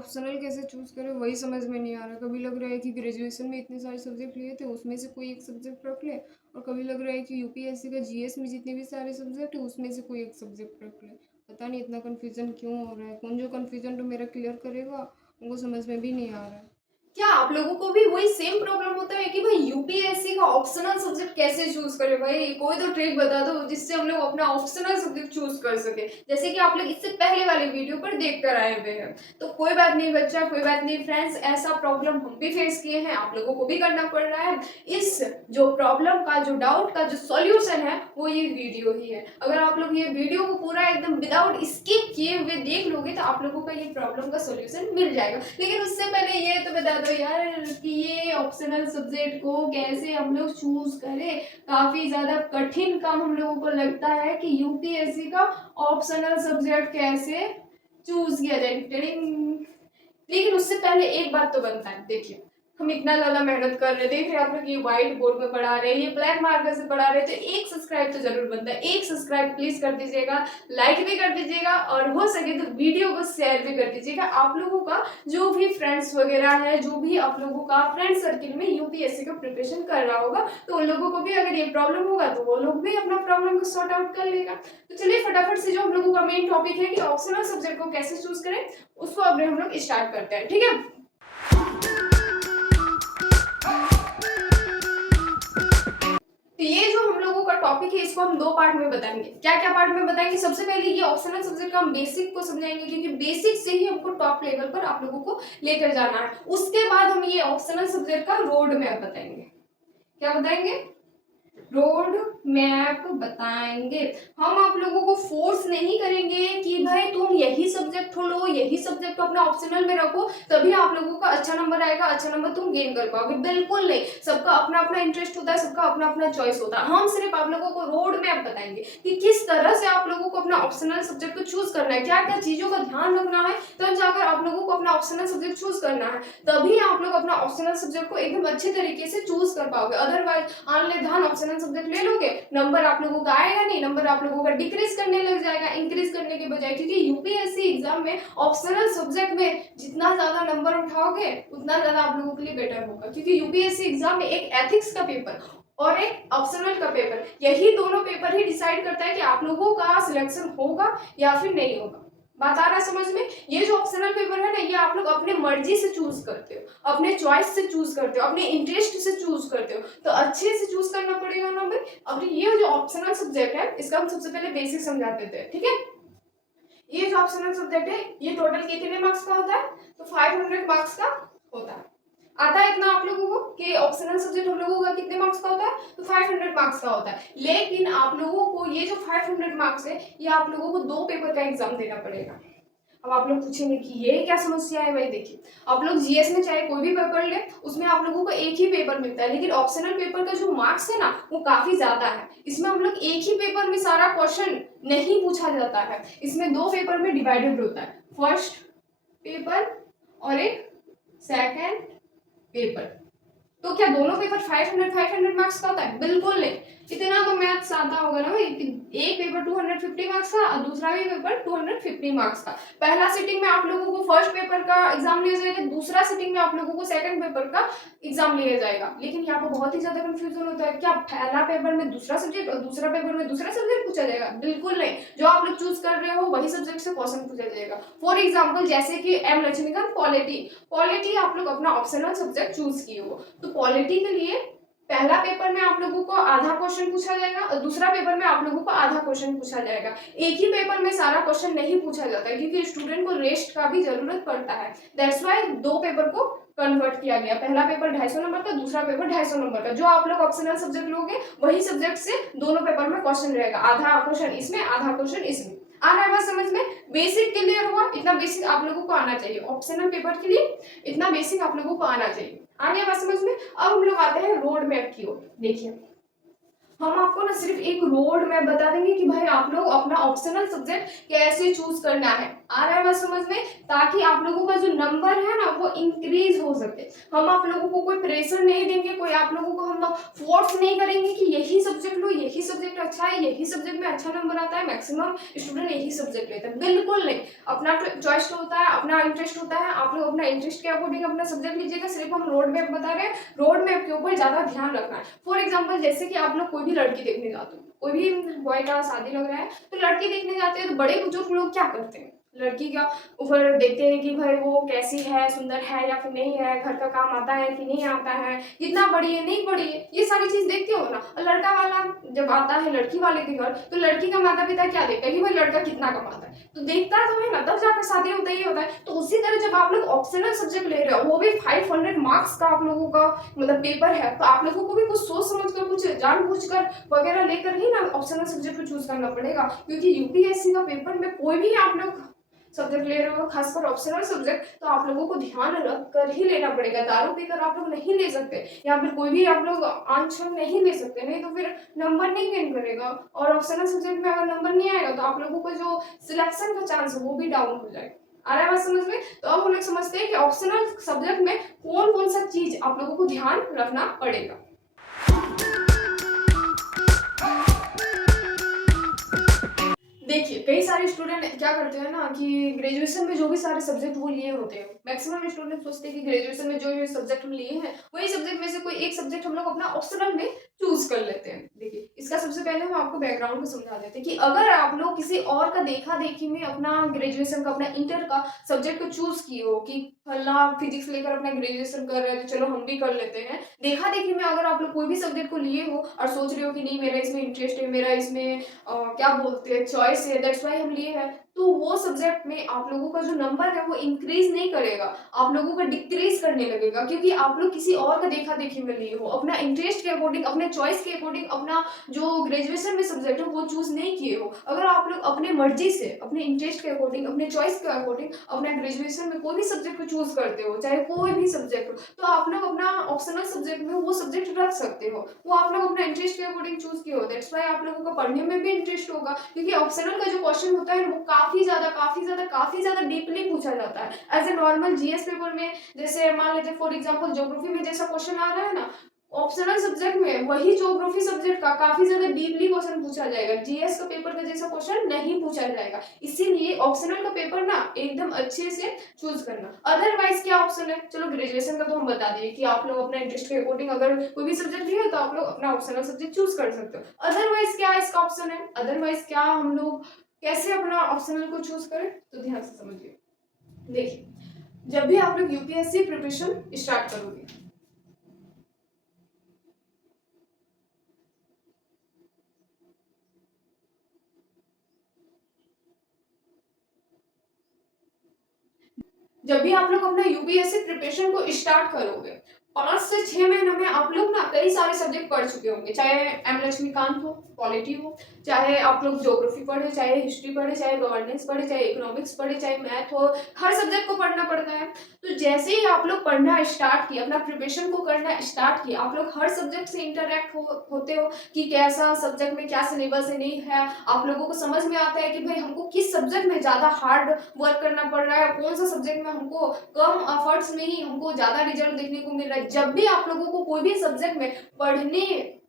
Optional कैसे choose करें वही समझ में नहीं आ रहा। कभी लग रहा है कि ग्रेजुएशन में इतने सारे सब्जेक्ट लिए थे उसमें से कोई एक सब्जेक्ट रख लें, और कभी लग रहा है कि यूपीएससी का जीएस में जितने भी सारे सब्जेक्ट है उसमें से कोई एक सब्जेक्ट रख लें। पता नहीं इतना कन्फ्यूज़न क्यों हो रहा है। कौन जो कन्फ्यूज़न तो मेरा क्लियर करेगा, उनको समझ में भी नहीं आ रहा है। क्या आप लोगों को भी वही सेम प्रॉब्लम होता है कि भाई यूपीएससी का ऑप्शनल सब्जेक्ट कैसे चूज करें? भाई कोई तो ट्रिक बता दो जिससे हम लोग अपना ऑप्शनल सब्जेक्ट चूज कर सके, जैसे कि आप लोग इससे पहले वाले वीडियो पर देख कर आए हुए हैं। तो कोई बात नहीं बच्चा, कोई बात नहीं फ्रेंड्स, ऐसा प्रॉब्लम हम भी फेस किए हैं, आप लोगों को भी करना पड़ रहा है। इस जो प्रॉब्लम का, जो डाउट का जो सॉल्यूशन है वो ये वीडियो ही है। अगर आप लोग ये वीडियो को पूरा एकदम विदाउट स्किप किए हुए देख लोगे तो आप लोगों का ये प्रॉब्लम का सॉल्यूशन मिल जाएगा। लेकिन उससे पहले ये तो बता दो यार कि ये ऑप्शनल सब्जेक्ट को कैसे हम लोग चूज करें। काफी ज्यादा कठिन काम हम लोगों को लगता है कि यूपीएससी का ऑप्शनल सब्जेक्ट कैसे चूज किया जाए। लेकिन उससे पहले एक बात तो बनता है, देखिए हम इतना ज्यादा मेहनत कर रहे हैं, देख रहे हैं आप लोग ये व्हाइट बोर्ड में पढ़ा रहे हैं, ये ब्लैक मार्कर से पढ़ा रहे हैं, तो एक सब्सक्राइब तो जरूर बनता है। एक सब्सक्राइब प्लीज कर दीजिएगा, लाइक भी कर दीजिएगा, और हो सके तो वीडियो को शेयर भी कर दीजिएगा। आप लोगों का जो भी फ्रेंड्स वगैरह है, जो भी आप लोगों का फ्रेंड सर्किल में यूपीएससी का प्रिपरेशन कर रहा होगा, तो उन लोगों को भी अगर ये प्रॉब्लम होगा तो वो लोग भी अपना प्रॉब्लम को सॉर्ट आउट कर लेगा। तो चलिए फटाफट से जो हम लोगों का मेन टॉपिक है कि ऑप्शनल सब्जेक्ट को कैसे चूज करें, उसको अब हम लोग स्टार्ट करते हैं, ठीक है। तो ये जो हम लोगों का टॉपिक है इसको हम दो पार्ट में बताएंगे। क्या क्या पार्ट में बताएंगे? सबसे पहले ये ऑप्शनल सब्जेक्ट का हम बेसिक को समझाएंगे, क्योंकि बेसिक से ही हमको टॉप लेवल पर आप लोगों को लेकर जाना है। उसके बाद हम ये ऑप्शनल सब्जेक्ट का रोड मैप बताएंगे। क्या बताएंगे? रोड मैप बताएंगे। हम आप लोगों को फोर्स नहीं करेंगे कि भाई तुम यही सब्जेक्ट लो, यही सब्जेक्ट अपना ऑप्शनल में रखो तभी आप लोगों का अच्छा नंबर आएगा, अच्छा नंबर तुम गेन कर पाओगे। बिल्कुल नहीं, सबका अपना अपना इंटरेस्ट होता है, सबका अपना अपना चॉइस होता है। हम सिर्फ आप लोगों को रोड मैप बताएंगे कि किस तरह से आप लोगों को अपना ऑप्शनल सब्जेक्ट को चूज करना है, क्या क्या चीजों का ध्यान रखना है, तब जाकर आप लोगों को अपना ऑप्शनल सब्जेक्ट चूज करना है। तभी आप लोग अपना ऑप्शनल सब्जेक्ट को एकदम अच्छे तरीके से चूज कर पाओगे। अदरवाइज आनले धान ऑप्शनल सब्जेक्ट ले लोगे, नंबर आप लोगों का आएगा नहीं, नंबर आप लोगों का डिक्रीज करने लग जाएगा इंक्रीज करने के बजाय। क्योंकि यूपीएससी एग्जाम में ऑप्शनल सब्जेक्ट में जितना ज्यादा नंबर उठाओगे उतना ज्यादा आप लोगों के लिए बेटर होगा। क्योंकि यूपीएससी एग्जाम में एक एथिक्स का पेपर और एक ऑप्शनल का पेपर, यही दोनों पेपर ही डिसाइड करता है कि आप लोगों का सिलेक्शन होगा या फिर नहीं होगा। बात आ रहा है समझ में? ये जो ऑप्शनल पेपर है ना, ये आप लोग अपने मर्जी से चूज करते हो, अपने चॉइस से चूज करते हो, अपने इंटरेस्ट से चूज करते हो, तो अच्छे से चूज करना पड़ेगा ना भाई। अब ये जो ऑप्शनल सब्जेक्ट है इसका हम सबसे पहले बेसिक समझा देते हैं, ठीक है। ये जो ऑप्शनल सब्जेक्ट है ये टोटल कितने मार्क्स का होता है? तो 500 मार्क्स का होता है। आता है इतना आप लोगों को कि ऑप्शनल सब्जेक्ट हम लोगों का कितने मार्क्स का होता है? तो 500 मार्क्स का होता है। लेकिन आप लोगों को ये जो 500 मार्क्स है ये आप लोगों को दो पेपर का एग्जाम देना पड़ेगा। अब आप लोग पूछेंगे कि ये क्या समस्या है? भाई देखिए, आप लोग जीएस में चाहे कोई भी पेपर ले उसमें आप लोगों को एक ही पेपर मिलता है, लेकिन ऑप्शनल पेपर का जो मार्क्स है ना वो काफी ज्यादा है। इसमें हम लोग एक ही पेपर में सारा क्वेश्चन नहीं पूछा जाता है, इसमें दो पेपर में डिवाइडेड होता है, फर्स्ट पेपर और एक सेकेंड पेपर। तो क्या दोनों पेपर 500 मार्क्स का होता है? बिल्कुल नहीं। इतना तो मैथ्स आता होगा ना भाई, एक पेपर 250 मार्क्स का और दूसरा भी पेपर 250 मार्क्स का। पहला सिटिंग में आप लोगों को फर्स्ट पेपर का एग्जाम लिया जाएगा, दूसरा सिटिंग में आप लोगों को सेकंड पेपर का एग्जाम लिया जाएगा। लेकिन यहाँ पर बहुत ही ज्यादा कंफ्यूजन होता है, क्या पहला पेपर में दूसरा सब्जेक्ट और दूसरा पेपर में दूसरा सब्जेक्ट पूछा जाएगा? बिल्कुल नहीं, जो आप लोग चूज कर रहे हो वही सब्जेक्ट से क्वेश्चन पूछा जाएगा। फॉर एग्जाम्पल जैसे कि एम लक्ष्मीकांत पॉलिटी आप लोग अपना ऑप्शनल सब्जेक्ट चूज किए हो, तो पॉलिटी के लिए पहला पेपर में आप लोगों को आधा क्वेश्चन पूछा जाएगा और दूसरा पेपर में आप लोगों को आधा क्वेश्चन पूछा जाएगा। एक ही पेपर में सारा क्वेश्चन नहीं पूछा जाता है, क्योंकि स्टूडेंट को रेस्ट का भी जरूरत पड़ता है। दैट्स व्हाई दो पेपर को कन्वर्ट किया गया, पहला पेपर 250 नंबर का, दूसरा पेपर 250 नंबर का। जो आप लोग ऑप्शनल सब्जेक्ट लोगे वही सब्जेक्ट से दोनों पेपर में क्वेश्चन रहेगा, आधा क्वेश्चन इसमें आधा क्वेश्चन इसमें। आ रहा है बात समझ में? बेसिक क्लियर हुआ? इतना बेसिक आप लोगों को आना चाहिए ऑप्शनल पेपर के लिए, इतना बेसिक आप लोगों को आना चाहिए। आ गया बात समझ में? अब हम लोग आते हैं रोड मैप की ओर। देखिए, हम आपको ना सिर्फ एक रोड मैप बता देंगे कि भाई आप लोग अपना ऑप्शनल सब्जेक्ट कैसे चूज करना है। आ रहा है बात समझ में, ताकि आप लोगों का जो नंबर है ना वो इंक्रीज हो सके। हम आप लोगों को कोई प्रेशर नहीं देंगे, कोई आप लोगों को हम फोर्स नहीं करेंगे कि यही सब्जेक्ट लो, यही सब्जेक्ट अच्छा है, यही सब्जेक्ट में अच्छा नंबर आता है, मैक्सिमम स्टूडेंट यही सब्जेक्ट लेते हैं। बिल्कुल नहीं, अपना चॉइस होता है, अपना इंटरेस्ट होता है। आप लोग अपना इंटरेस्ट के अकॉर्डिंग अपना सब्जेक्ट लीजिएगा। सिर्फ हम रोड मैप बता रहे हैं, रोड मैप के ऊपर ज्यादा ध्यान रखना है। फॉर एग्जाम्पल जैसे कि आप लोग कोई भी लड़की देखने जाते हो, कोई भी बॉय का शादी लग रहा है तो लड़की देखने जाते हैं, तो बड़े बुजुर्ग लोग क्या करते हैं, लड़की का ऊपर देखते हैं कि भाई वो कैसी है, सुंदर है या फिर नहीं है, घर का काम आता है कि नहीं आता है, कितना बड़ी है नहीं बड़ी है, ये सारी चीज देखते हो ना। और लड़का वाला जब आता है लड़की वाले के घर, तो लड़की का माता पिता क्या देखता है कि भाई लड़का कितना कमाता है, तो देखता तो है ना, तब जाकर शादी होता ही होता है। तो उसी तरह जब आप लोग ऑप्शनल सब्जेक्ट ले रहे हो, वो भी 500 मार्क्स का आप लोगों का मतलब पेपर है, तो आप लोगों को भी कुछ सोच समझ कर, कुछ जानबूझकर वगैरह लेकर ही ना ऑप्शनल सब्जेक्ट को चूज करना पड़ेगा। क्योंकि यूपीएससी का पेपर में कोई भी आप लोग सब्जेक्ट ले रहे हो, खासकर ऑप्शनल सब्जेक्ट, तो आप लोगों को ध्यान रख कर ही लेना पड़ेगा। दारू पीकर आप लोग नहीं ले सकते, या फिर कोई भी आप लोग आंसर नहीं ले सकते, नहीं तो फिर नंबर नहीं गेन करेगा। और ऑप्शनल सब्जेक्ट में अगर नंबर नहीं आएगा तो आप लोगों का जो सिलेक्शन का चांस है वो भी डाउन हो जाएगा। आ रहा है बात समझ में? तो अब हम लोग समझते हैं कि ऑप्शनल सब्जेक्ट में कौन कौन सा चीज आप लोगों को ध्यान रखना पड़ेगा। देखिए कई सारे स्टूडेंट क्या करते हैं ना कि ग्रेजुएशन में जो भी सारे सब्जेक्ट वो लिए होते हैं, मैक्सिमम स्टूडेंट सोचते हैं कि ग्रेजुएशन में जो सब्जेक्ट हम लिए हैं वही सब्जेक्ट में से कोई एक सब्जेक्ट हम लोग अपना ऑप्शनल में चूज कर लेते हैं। देखिए इसका सबसे पहले हम आपको बैकग्राउंड को समझा देते हैं कि अगर आप लोग किसी और का देखा देखी में अपना ग्रेजुएशन का, अपना इंटर का सब्जेक्ट को चूज किए हो कि फला फिजिक्स लेकर अपना ग्रेजुएशन कर रहे हैं तो चलो हम भी कर लेते हैं, देखा देखी में अगर आप लोग कोई भी सब्जेक्ट को लिए हो और सोच रहे हो कि नहीं मेरा इसमें इंटरेस्ट है, मेरा इसमें क्या बोलते हैं चॉइस है, दैट्स वाई हम लिए हैं, तो वो सब्जेक्ट में आप लोगों का जो नंबर है वो इंक्रीज नहीं करेगा, आप लोगों का डिक्रीज करने लगेगा। क्योंकि आप लोग किसी और का देखा देखी में लिए हो, अपना इंटरेस्ट के अकॉर्डिंग, अपने चॉइस के अकॉर्डिंग अपना जो ग्रेजुएशन में सब्जेक्ट है वो चूज नहीं किए हो। अगर आप लोग अपने मर्जी से, अपने इंटरेस्ट के अकॉर्डिंग, अपने चॉइस के अकॉर्डिंग अपना ग्रेजुएशन में कोई भी सब्जेक्ट को चूज करते हो, चाहे कोई भी सब्जेक्ट हो, तो आप लोग अपना ऑप्शनल सब्जेक्ट में वो सब्जेक्ट रख सकते हो। वो आप लोग अपना इंटरेस्ट के अकॉर्डिंग चूज किए हो, दैट्स वाई आप लोगों का पढ़ने में भी इंटरेस्ट होगा। क्योंकि ऑप्शनल का जो क्वेश्चन होता है वो काफी ज्यादा डीपली पूछा जाता है। As a normal GS paper में जैसे मान लीजिए फॉर एग्जांपल ज्योग्राफी में जैसा क्वेश्चन आ रहा है ना, ऑप्शनल सब्जेक्ट में वही ज्योग्राफी सब्जेक्ट का काफी ज्यादा डीपली क्वेश्चन पूछा जाएगा, जीएस का पेपर का जैसा क्वेश्चन नहीं पूछा जाएगा। इसीलिए ऑप्शनल का पेपर ना एकदम अच्छे से चूज करना। अदरवाइज क्या ऑप्शन है, चलो ग्रेजुएशन का तो हम बता दिए कि आप लोग अपना इंटरेस्ट के अकॉर्डिंग अगर कोई भी सब्जेक्ट लिया तो आप लोग अपना ऑप्शनल सब्जेक्ट चूज कर सकते हो। अदरवाइज क्या इसका ऑप्शन है, अदरवाइज क्या हम लोग कैसे अपना ऑप्शनल को चूज करें, तो ध्यान से समझिए। देखिए जब भी आप लोग यूपीएससी प्रिपरेशन स्टार्ट करोगे, जब भी आप लोग अपना यूपीएससी प्रिपरेशन को स्टार्ट करोगे, 5 से 6 महीने में आप लोग ना कई सारे सब्जेक्ट पढ़ चुके होंगे, चाहे एम लक्ष्मीकांत हो, पॉलिटी हो, चाहे आप लोग ज्योग्राफी पढ़े, चाहे हिस्ट्री पढ़े, चाहे गवर्नेंस पढ़े, चाहे इकोनॉमिक्स पढ़े, चाहे मैथ हो, हर सब्जेक्ट को पढ़ना पड़ता है। तो जैसे ही आप लोग पढ़ना स्टार्ट किया, अपना प्रिपरेशन को करना स्टार्ट किया, आप लोग हर सब्जेक्ट से इंटरेक्ट होते हो कि कैसा सब्जेक्ट में क्या सिलेबस है नहीं है, आप लोगों को समझ में आता है कि भाई हमको किस सब्जेक्ट में ज्यादा हार्ड वर्क करना पड़ रहा है, कौन सा सब्जेक्ट में हमको कम एफर्ट्स में ही हमको ज्यादा रिजल्ट देखने को मिल रहा है। जब भी आप लोगों को कोई भी सब्जेक्ट में पढ़ने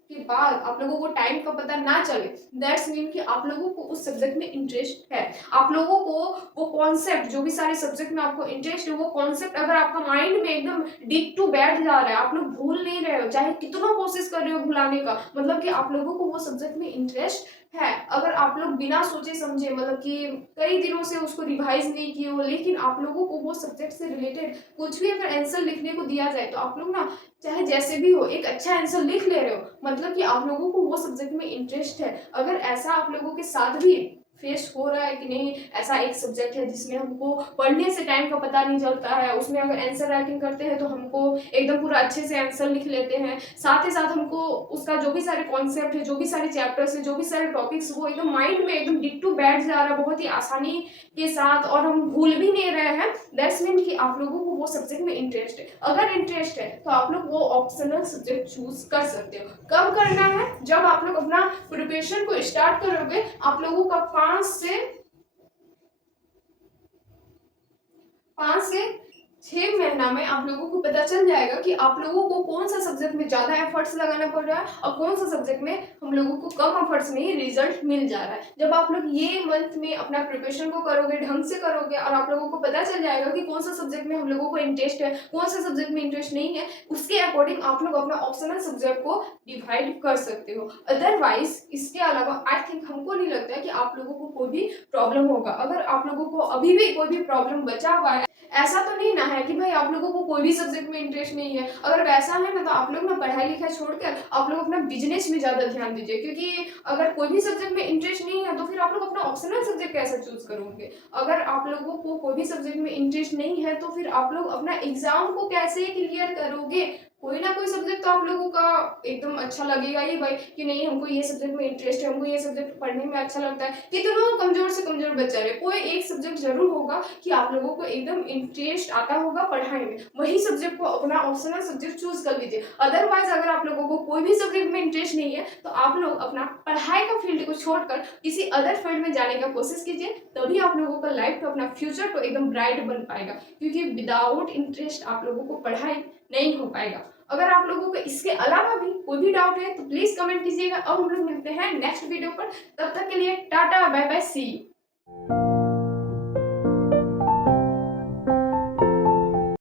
के बाद आप लोगों को टाइम का पता ना चले, दैट्स मीन कि आप लोगों को उस सब्जेक्ट में इंटरेस्ट है, आप लोगों को वो कॉन्सेप्ट, जो भी सारे सब्जेक्ट में आपको इंटरेस्ट है, वो कॉन्सेप्ट अगर आपका माइंड में एकदम डीप टू बैठ जा रहा है, आप लोग भूल नहीं रहे हो, चाहे कितना कोशिश कर रहे हो भुलाने का, मतलब कि आप लोगों को वो सब्जेक्ट में इंटरेस्ट है। अगर आप लोग बिना सोचे समझे, मतलब कि कई दिनों से उसको रिवाइज नहीं किए हो, लेकिन आप लोगों को वो सब्जेक्ट से रिलेटेड कुछ भी अगर आंसर लिखने को दिया जाए, तो आप लोग ना चाहे जैसे भी हो एक अच्छा आंसर लिख ले रहे हो, मतलब कि आप लोगों को वो सब्जेक्ट में इंटरेस्ट है। अगर ऐसा आप लोगों के साथ भी फेस हो रहा है कि नहीं, ऐसा एक सब्जेक्ट है जिसमें हमको पढ़ने से टाइम का पता नहीं चलता है, उसमें अगर आंसर राइटिंग करते हैं तो हमको एकदम पूरा अच्छे से आंसर लिख लेते हैं, साथ ही साथ हमको उसका जो भी सारे कॉन्सेप्ट है, जो भी सारे चैप्टर्स है, जो भी सारे टॉपिक्स, वो एकदम माइंड में एकदम डिप टू बैठ जा रहा है बहुत ही आसानी के साथ, और हम भूल भी नहीं रहे हैं, दैट्स मीन कि आप लोगों को वो सब्जेक्ट में इंटरेस्ट है। अगर इंटरेस्ट है तो आप लोग वो ऑप्शनल सब्जेक्ट चूज कर सकते हो। कब करना है, जब आप लोग अपना प्रिपरेशन को स्टार्ट करोगे, आप लोगों का 5 से 6 महीना में आप लोगों को पता चल जाएगा कि आप लोगों को कौन सा सब्जेक्ट में ज़्यादा एफर्ट्स लगाना पड़ रहा है और कौन सा सब्जेक्ट में हम लोगों को कम एफर्ट्स में ही रिजल्ट मिल जा रहा है। जब आप लोग ये मंथ में अपना प्रिपरेशन को करोगे, ढंग से करोगे और आप लोगों को पता चल जाएगा कि कौन सा सब्जेक्ट में हम लोगों को इंटरेस्ट है, कौन सा सब्जेक्ट में इंटरेस्ट नहीं है, उसके अकॉर्डिंग आप लोग अपना ऑप्शनल सब्जेक्ट को डिवाइड कर सकते हो। अदरवाइज इसके अलावा आई थिंक हमको नहीं लगता है कि आप लोगों को कोई भी प्रॉब्लम होगा। अगर आप लोगों को अभी भी कोई भी प्रॉब्लम बचा हुआ है, ऐसा तो नहीं ना है कि भाई आप लोगों को कोई भी सब्जेक्ट में इंटरेस्ट नहीं है। अगर वैसा है ना तो आप लोग ना पढ़ाई लिखाई छोड़कर आप लोग अपना बिजनेस में ज़्यादा ध्यान दीजिए, क्योंकि अगर कोई भी सब्जेक्ट में इंटरेस्ट नहीं है तो फिर आप लोग अपना ऑप्शनल सब्जेक्ट कैसे चूज करोगे। अगर आप लोगों को कोई भी सब्जेक्ट में इंटरेस्ट नहीं है तो फिर आप लोग अपना एग्जाम को कैसे क्लियर करोगे। कोई ना कोई सब्जेक्ट तो आप लोगों का एकदम अच्छा लगेगा ही भाई कि नहीं हमको ये सब्जेक्ट में इंटरेस्ट है, हमको ये सब्जेक्ट पढ़ने में अच्छा लगता है। कितनों कमजोर से कमजोर बच्चा रहे, कोई एक सब्जेक्ट जरूर होगा कि आप लोगों को एकदम इंटरेस्ट आता होगा पढ़ाई में, वही सब्जेक्ट को अपना ऑप्शनल सब्जेक्ट चूज कर लीजिए। अदरवाइज अगर आप लोगों को कोई भी सब्जेक्ट में इंटरेस्ट नहीं है तो आप लोग अपना पढ़ाई का फील्ड को छोड़कर किसी अदर फील्ड में जाने का कोशिश कीजिए, तभी आप लोगों का लाइफ को, अपना फ्यूचर को एकदम ब्राइट बन पाएगा। क्योंकि विदाउट इंटरेस्ट आप लोगों को पढ़ाई नहीं हो पाएगा। अगर आप लोगों को इसके अलावा भी कोई भी डाउट है तो प्लीज कमेंट कीजिएगा। अब हम लोग मिलते हैं नेक्स्ट वीडियो पर, तब तक के लिए टाटा बाय बाय सी।